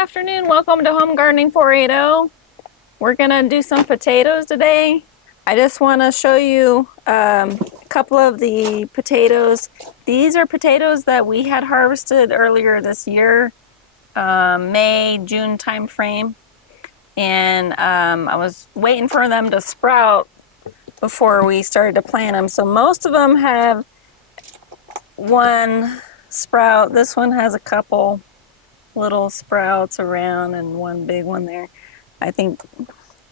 afternoon. Welcome to Home Gardening 480. We're gonna do some potatoes today. I just want to show you a couple of the potatoes. These are potatoes that we had harvested earlier this year, May, June time frame. And I was waiting for them to sprout before we started to plant them. So most of them have one sprout. This one has a couple little sprouts around and one big one there. I think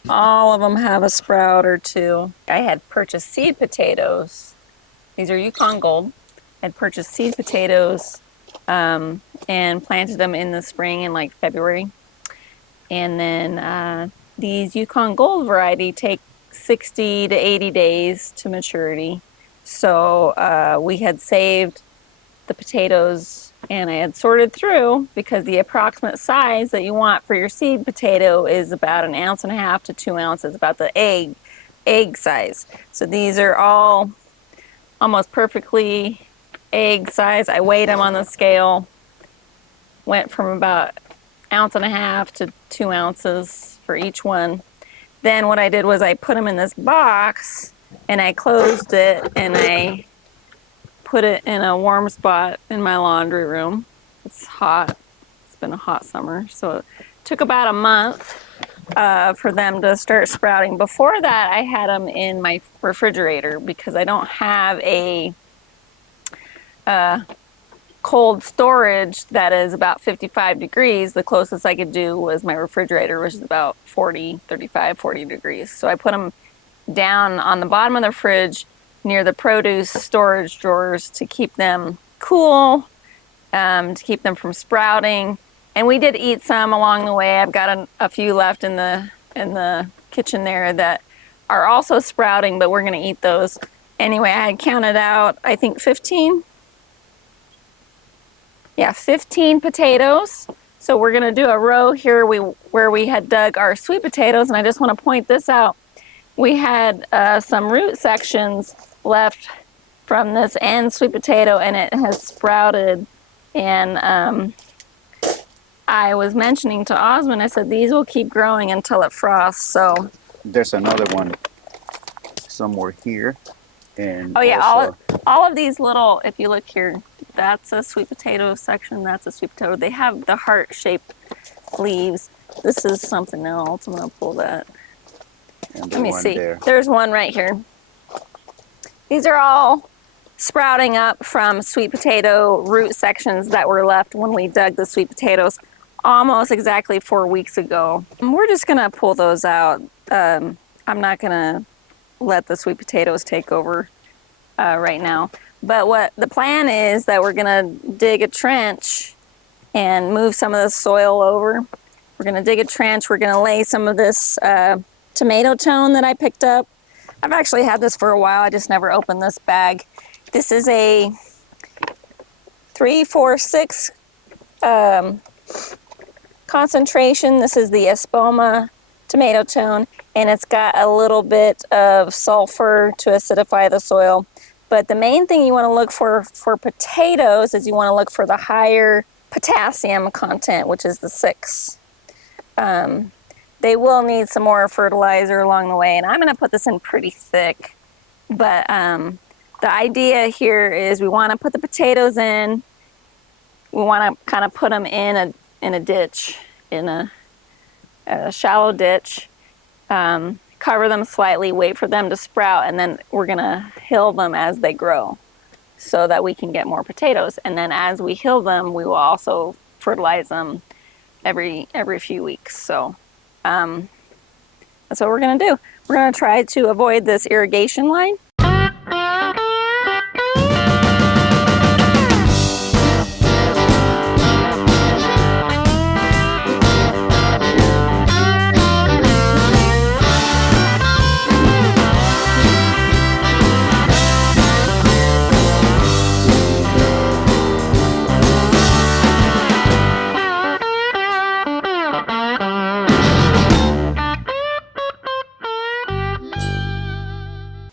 all of them have a sprout or two. I had purchased seed potatoes. These are Yukon Gold. I had purchased seed potatoes and planted them in the spring in like February. And then these Yukon Gold variety take 60 to 80 days to maturity. So we had saved the potatoes and I had sorted through because the approximate size that you want for your seed potato is about 1.5 ounces to 2 ounces, about the egg size. So these are all almost perfectly egg size. I weighed them on the scale, went from about 1.5 ounces to 2 ounces for each one. Then what I did was I put them in this box and I closed it and I put it in a warm spot in my laundry room. It's hot. It's been a hot summer, so it took about a month for them to start sprouting. Before that, I had them in my refrigerator because I don't have a cold storage that is about 55 degrees. The closest I could do was my refrigerator, which is about 35, 40 degrees. So I put them down on the bottom of the fridge near the produce storage drawers to keep them cool, to keep them from sprouting. And we did eat some along the way. I've got a few left in the kitchen there that are also sprouting, but we're going to eat those. Anyway, I had counted out, I think 15. Yeah, 15 potatoes. So we're going to do a row here where we had dug our sweet potatoes. And I just want to point this out. We had some root sections left from this end sweet potato and it has sprouted. And I was mentioning to Osmond, I said, these will keep growing until it frosts. So there's another one somewhere here. And oh yeah, also, all of these little, if you look here, that's a sweet potato section, that's a sweet potato. They have the heart-shaped leaves. This is something else. I'm going to pull that. Let me see. There. There's one right here. These are all sprouting up from sweet potato root sections that were left when we dug the sweet potatoes almost exactly 4 weeks ago. And we're just going to pull those out. I'm not going to let the sweet potatoes take over right now. But what the plan is that we're going to dig a trench and move some of the soil over. We're going to dig a trench. We're going to lay some of this tomato tone that I picked up. I've actually had this for a while. I just never opened this bag. This is a 346 concentration. This is the Espoma tomato tone, and it's got a little bit of sulfur to acidify the soil. But the main thing you want to look for potatoes is you want to look for the higher potassium content, which is the 6. They will need some more fertilizer along the way, and I'm going to put this in pretty thick. But the idea here is we want to put the potatoes in. We want to kind of put them in a ditch, in a shallow ditch. Cover them slightly, wait for them to sprout, and then we're going to hill them as they grow so that we can get more potatoes. And then as we hill them, we will also fertilize them every few weeks. So that's what we're going to do. We're going to try to avoid this irrigation line.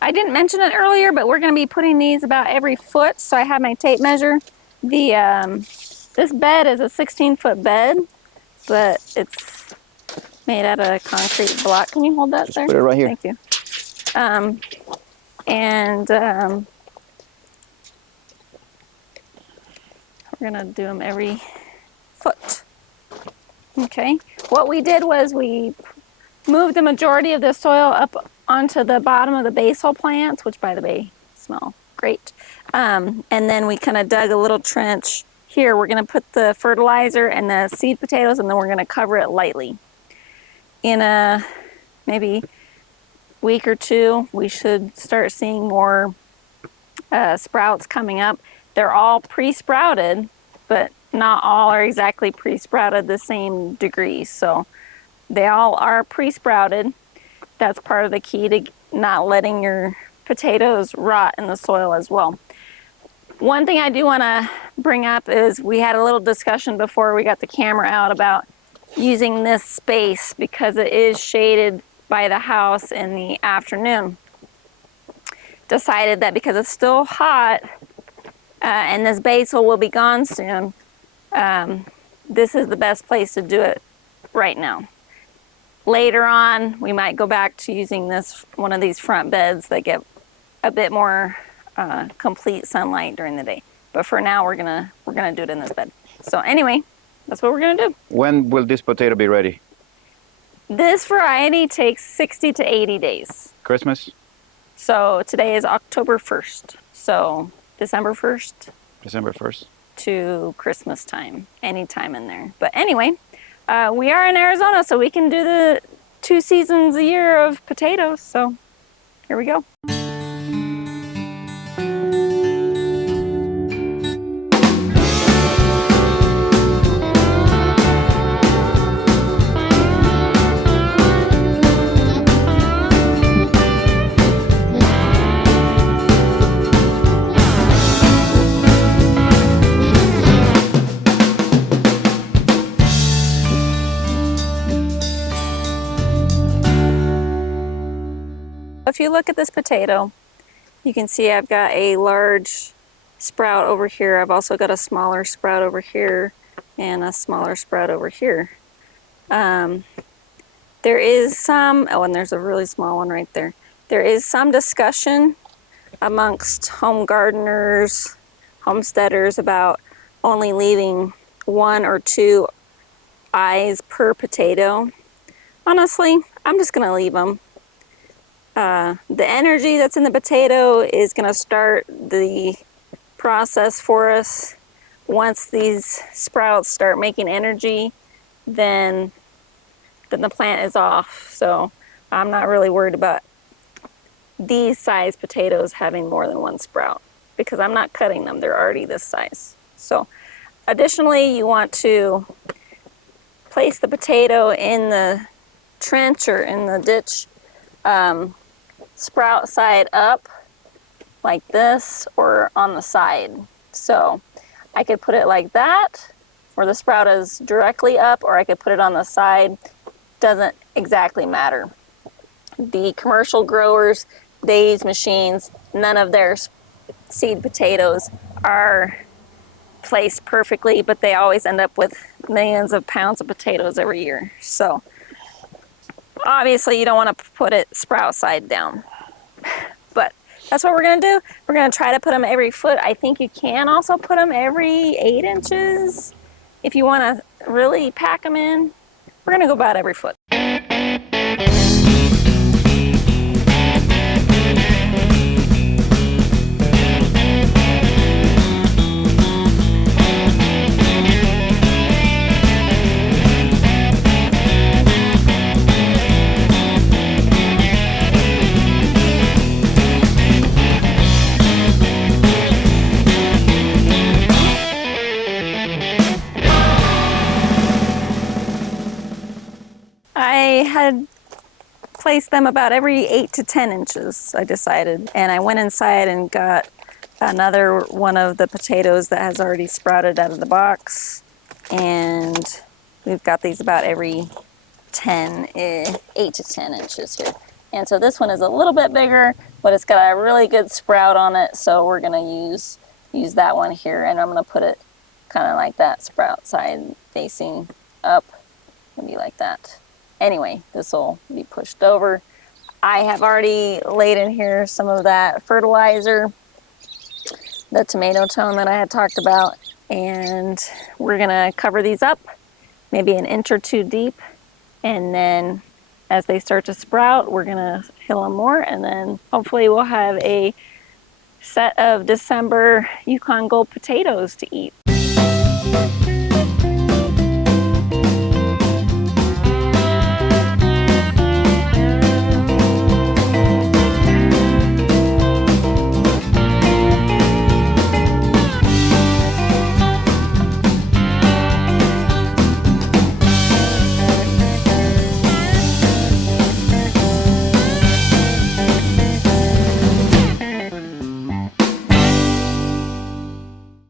I didn't mention it earlier, but we're going to be putting these about every foot. So I have my tape measure. This bed is a 16-foot bed. but it's made out of concrete block. Can you hold that there? Put it right here. Thank you. And we're gonna do them every foot. Okay. What we did was we moved the majority of the soil up onto the bottom of the basil plants, which by the way smell great. And then we kind of dug a little trench here. We're going to put the fertilizer and the seed potatoes, and then we're going to cover it lightly. In a maybe week or two, we should start seeing more sprouts coming up. They're all pre-sprouted, but not all are exactly pre-sprouted the same degree. So they all are pre-sprouted. That's part of the key to not letting your potatoes rot in the soil as well. One thing I do want to bring up is we had a little discussion before we got the camera out about using this space because it is shaded by the house in the afternoon. Decided that because it's still hot and this basil will be gone soon, this is the best place to do it right now. Later on, we might go back to using one of these front beds that get a bit more complete sunlight during the day. But for now, we're gonna do it in this bed. So anyway, that's what we're gonna do. When will this potato be ready? This variety takes 60 to 80 days. Christmas? So today is October 1st. So December 1st December 1st? to Christmas time, anytime in there. But anyway, we are in Arizona, so we can do the 2 seasons a year of potatoes. So here we go. If you look at this potato, you can see I've got a large sprout over here. I've also got a smaller sprout over here and a smaller sprout over here. There is some, oh, and there's a really small one right there. There is some discussion amongst home gardeners, homesteaders about only leaving 1 or 2 eyes per potato. Honestly, I'm just gonna leave them. The energy that's in the potato is going to start the process for us. Once these sprouts start making energy, then the plant is off. So I'm not really worried about these size potatoes having more than 1 sprout because I'm not cutting them. They're already this size. So additionally, you want to place the potato in the trench or in the ditch. Sprout side up like this or on the side. So I could put it like that where the sprout is directly up, or I could put it on the side. Doesn't exactly matter. The commercial growers, they use machines. None of their seed potatoes are placed perfectly, but they always end up with millions of pounds of potatoes every year. So obviously you don't want to put it sprout side down, but that's what we're going to do. We're going to try to put them every foot. I think you can also put them every 8 inches if you want to really pack them in. We're going to go about every foot. I had placed them about every 8 to 10 inches, I decided. And I went inside and got another one of the potatoes that has already sprouted out of the box. And we've got these about every 8 to 10 inches here. And so this one is a little bit bigger, but it's got a really good sprout on it. So we're gonna use that one here, and I'm gonna put it kind of like that, sprout side facing up. maybe like that. Anyway, this will be pushed over. I have already laid in here some of that fertilizer, the tomato tone that I had talked about, and we're gonna cover these up, maybe an inch or two deep, and then as they start to sprout, we're gonna hill them more, and then hopefully we'll have a set of December Yukon Gold potatoes to eat.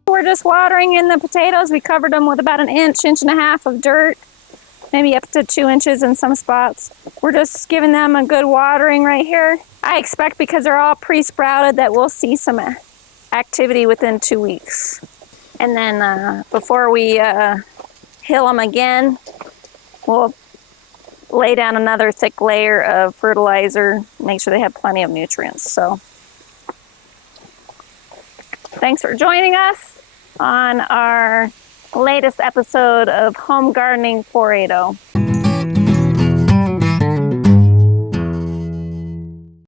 We're just watering in the potatoes. We covered them with about an inch, inch and a half of dirt, maybe up to 2 inches in some spots. We're just giving them a good watering right here. I expect, because they're all pre-sprouted, that we'll see some activity within 2 weeks. And then before we hill them again, we'll lay down another thick layer of fertilizer, make sure they have plenty of nutrients. So thanks for joining us on our latest episode of Home Gardening 480.